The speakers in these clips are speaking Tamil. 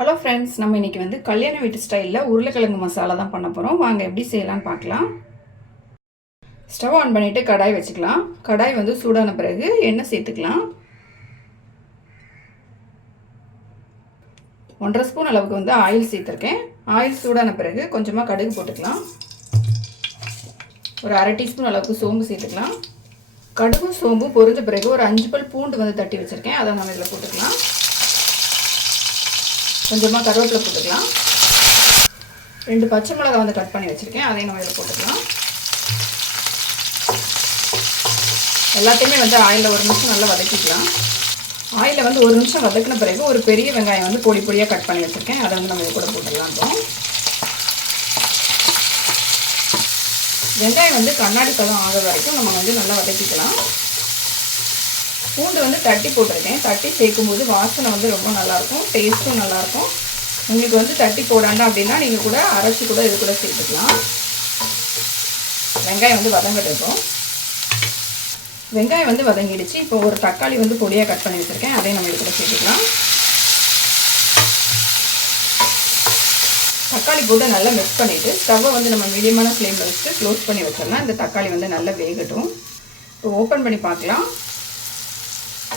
ஹலோ ஃப்ரெண்ட்ஸ், நம்ம இன்றைக்கி வந்து கல்யாண வீட்டு ஸ்டைலில் உருளைக்கிழங்கு மசாலா தான் பண்ண போகிறோம். வாங்க எப்படி செய்யலான்னு பார்க்கலாம். ஸ்டவ் ஆன் பண்ணிவிட்டு கடாய் வச்சுக்கலாம். கடாய் வந்து சூடான பிறகு எண்ணெய் சேர்த்துக்கலாம். 1.5 ஸ்பூன் அளவுக்கு வந்து ஆயில் சேர்த்துருக்கேன். ஆயில் சூடான பிறகு கொஞ்சமாக கடுகு போட்டுக்கலாம். ஒரு 1/2 டீஸ்பூன் அளவுக்கு சோம்பு சேர்த்துக்கலாம். கடுகு சோம்பு பொரிஞ்ச பிறகு ஒரு 5 பல் பூண்டு வந்து தட்டி வச்சுருக்கேன். அதை நம்ம இதில் போட்டுக்கலாம். கொஞ்சமாக கருவேப்பிலை போட்டுக்கலாம். 2 பச்சை மிளகாய் வந்து கட் பண்ணி வச்சுருக்கேன். அதையும் நம்ம இதில் போட்டுக்கலாம். எல்லாத்தையுமே வந்து ஆயிலில் 1 நிமிஷம் நல்லா வதக்கிக்கலாம். ஆயிலில் வந்து 1 நிமிஷம் வதக்கின பிறகு ஒரு பெரிய வெங்காயம் வந்து பொடி பொடியாக கட் பண்ணி வச்சுருக்கேன். அதை வந்து நம்ம இதை கூட போட்டுக்கலாம். வெங்காயம் வந்து கண்ணாடி பதம் ஆகிற வரைக்கும் நம்ம வந்து நல்லா வதக்கிக்கலாம். பூண்டு வந்து தட்டி போட்டிருக்கேன். தட்டி சேர்க்கும்போது வாசனை வந்து ரொம்ப நல்லாயிருக்கும், டேஸ்ட்டும் நல்லாயிருக்கும். உங்களுக்கு வந்து தட்டி போடாண்டா அப்படின்னா நீங்கள் கூட அரைச்சி கூட இது கூட சேர்த்துக்கலாம். வெங்காயம் வந்து வதங்கிட்டோம். வெங்காயம் வந்து வதங்கிடுச்சு. இப்போ ஒரு தக்காளி வந்து பொடியாக கட் பண்ணி வச்சுருக்கேன். அதையும் நம்ம இது கூட சேர்த்துக்கலாம். தக்காளி போட்டு நல்லா மிக்ஸ் பண்ணிவிட்டு ஸ்டவ்வை வந்து நம்ம மீடியமான ஃப்ளேமில் வச்சுட்டு க்ளோஸ் பண்ணி வச்சிடலாம். இந்த தக்காளி வந்து நல்லா வேகட்டும். இப்போ ஓப்பன் பண்ணி பார்க்கலாம்.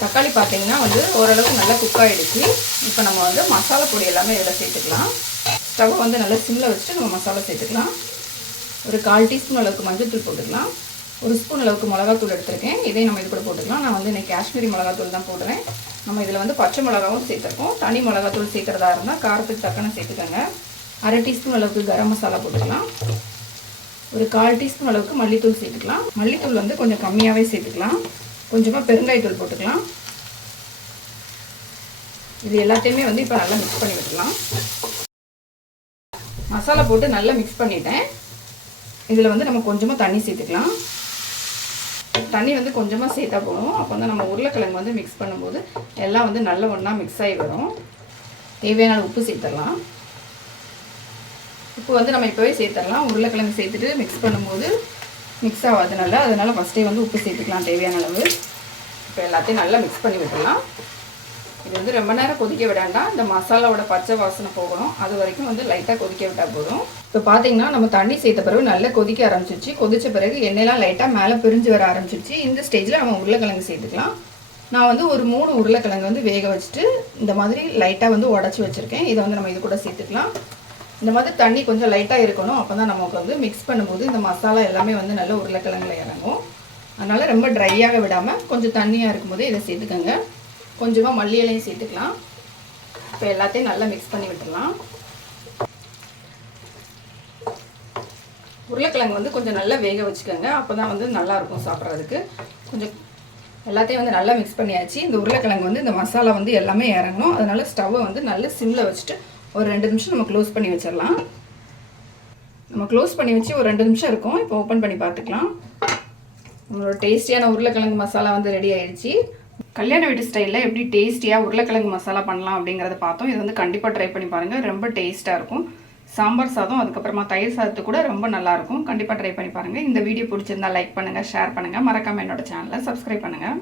தக்காளி பார்த்தீங்கன்னா வந்து ஓரளவுக்கு நல்லா குக் ஆகிடுச்சு. இப்போ நம்ம வந்து மசாலா பொடி எல்லாமே இதில் சேர்த்துக்கலாம். ஸ்டவ்வை வந்து நல்லா சிம்மில் வச்சுட்டு நம்ம மசாலா சேர்த்துக்கலாம். ஒரு 1/4 டீஸ்பூன் அளவுக்கு மஞ்சள்தூள் போட்டுக்கலாம். 1 ஸ்பூன் அளவுக்கு மிளகாத்தூள் எடுத்துருக்கேன். இதையும் நம்ம இது கூட போட்டுக்கலாம். நான் வந்து இன்றைக்கி காஷ்மீரி மிளகாத்தூள் தான் போடுறேன். நம்ம இதில் வந்து பச்சை மிளகாவும் சேர்த்துருக்கோம். தனி மிளகாத்தூள் சேர்க்குறதா இருந்தால் காரத்துக்கு தக்கன சேர்த்துக்கோங்க. 1/2 டீஸ்பூன் அளவுக்கு கரம் மசாலா போட்டுக்கலாம். ஒரு 1/4 டீஸ்பூன் அளவுக்கு மல்லித்தூள் சேர்த்துக்கலாம். மல்லித்தூள் வந்து கொஞ்சம் கம்மியாகவே சேர்த்துக்கலாம். கொஞ்சமாக பெருங்காயத்தூள் போட்டுக்கலாம். இது எல்லாத்தையுமே வந்து இப்போ நல்லா மிக்ஸ் பண்ணி விட்டுக்கலாம். மசாலா போட்டு நல்லா மிக்ஸ் பண்ணிட்டேன். இதில் வந்து நம்ம கொஞ்சமாக தண்ணி சேர்த்துக்கலாம். தண்ணி வந்து கொஞ்சமாக சேர்த்தா போதும். அப்போ வந்து நம்ம உருளைக்கிழங்கு வந்து மிக்ஸ் பண்ணும்போது எல்லாம் வந்து நல்லா ஒன்றா மிக்ஸ் ஆகி வரும். தேவையான உப்பு சேர்த்துடலாம். உப்பு வந்து நம்ம இப்போவே சேர்த்துடலாம். உருளைக்கிழங்கு சேர்த்துட்டு மிக்ஸ் பண்ணும்போது மிக்ஸ் ஆகாதனால அதனால் ஃபஸ்ட்டே வந்து உப்பு சேர்த்துக்கலாம் தேவையான அளவு. இப்போ எல்லாத்தையும் நல்லா மிக்ஸ் பண்ணி விட்டுடலாம். இது வந்து ரொம்ப நேரம் கொதிக்க விடாண்டாம். இந்த மசாலாவோட பச்சை வாசனை போகணும். அது வரைக்கும் வந்து லைட்டாக கொதிக்க விட்டால் போதும். இப்போ பார்த்தீங்கன்னா நம்ம தண்ணி சேர்த்த பிறகு நல்லா கொதிக்க ஆரம்பிச்சிருச்சு. கொதித்த பிறகு எண்ணெயெல்லாம் லைட்டாக மேலே பிரிஞ்சு வர ஆரம்பிச்சிருச்சு. இந்த ஸ்டேஜில் நம்ம உருளைக்கிழங்கு சேர்த்துக்கலாம். நான் வந்து ஒரு 3 உருளைக்கிழங்கு வந்து வேக வச்சுட்டு இந்த மாதிரி லைட்டாக வந்து உடச்சி வச்சுருக்கேன். இதை வந்து நம்ம இது கூட சேர்த்துக்கலாம். இந்த மாதிரி தண்ணி கொஞ்சம் லைட்டாக இருக்கணும். அப்போ தான் நமக்கு வந்து மிக்ஸ் பண்ணும்போது இந்த மசாலா எல்லாமே வந்து நல்லா உருளைக்கிழங்குல இறங்கும். அதனால் ரொம்ப ட்ரையாக விடாமல் கொஞ்சம் தண்ணியாக இருக்கும்போது இதை சேர்த்துக்கோங்க. கொஞ்சமாக மல்லி இலையும் சேர்த்துக்கலாம். இப்போ எல்லாத்தையும் நல்லா மிக்ஸ் பண்ணி விட்டுடலாம். உருளைக்கிழங்கு வந்து கொஞ்சம் நல்லா வேக வச்சுக்கோங்க. அப்போ தான் வந்து நல்லாயிருக்கும் சாப்பிட்றதுக்கு. கொஞ்சம் எல்லாத்தையும் வந்து நல்லா மிக்ஸ் பண்ணியாச்சு. இந்த உருளைக்கிழங்கு வந்து இந்த மசாலா வந்து எல்லாமே இறங்கணும். அதனால் ஸ்டவ்வை வந்து நல்லா சிம்மில் வச்சுட்டு ஒரு 2 நிமிஷம் நம்ம க்ளோஸ் பண்ணி வச்சிடலாம். நம்ம க்ளோஸ் பண்ணி வச்சு ஒரு 2 நிமிஷம் இருக்கும். இப்போ ஓப்பன் பண்ணி பார்த்துக்கலாம். நம்மளோட டேஸ்டியான உருளைக்கிழங்கு மசாலா வந்து ரெடி ஆயிடுச்சு. கல்யாண வீட்டு ஸ்டைலில் எப்படி டேஸ்டியாக உருளைக்கிழங்கு மசாலா பண்ணலாம் அப்படிங்கிறத பார்த்தோம். இது வந்து கண்டிப்பாக ட்ரை பண்ணி பாருங்கள். ரொம்ப டேஸ்ட்டாக இருக்கும். சாம்பார் சாதம் அதுக்கப்புறமா தயிர் சாதத்துக்கு கூட ரொம்ப நல்லாயிருக்கும். கண்டிப்பாக ட்ரை பண்ணி பாருங்கள். இந்த வீடியோ பிடிச்சிருந்தா லைக் பண்ணுங்கள், ஷேர் பண்ணுங்கள். மறக்காமல் என்னோட சேனலை சப்ஸ்கிரைப் பண்ணுங்கள்.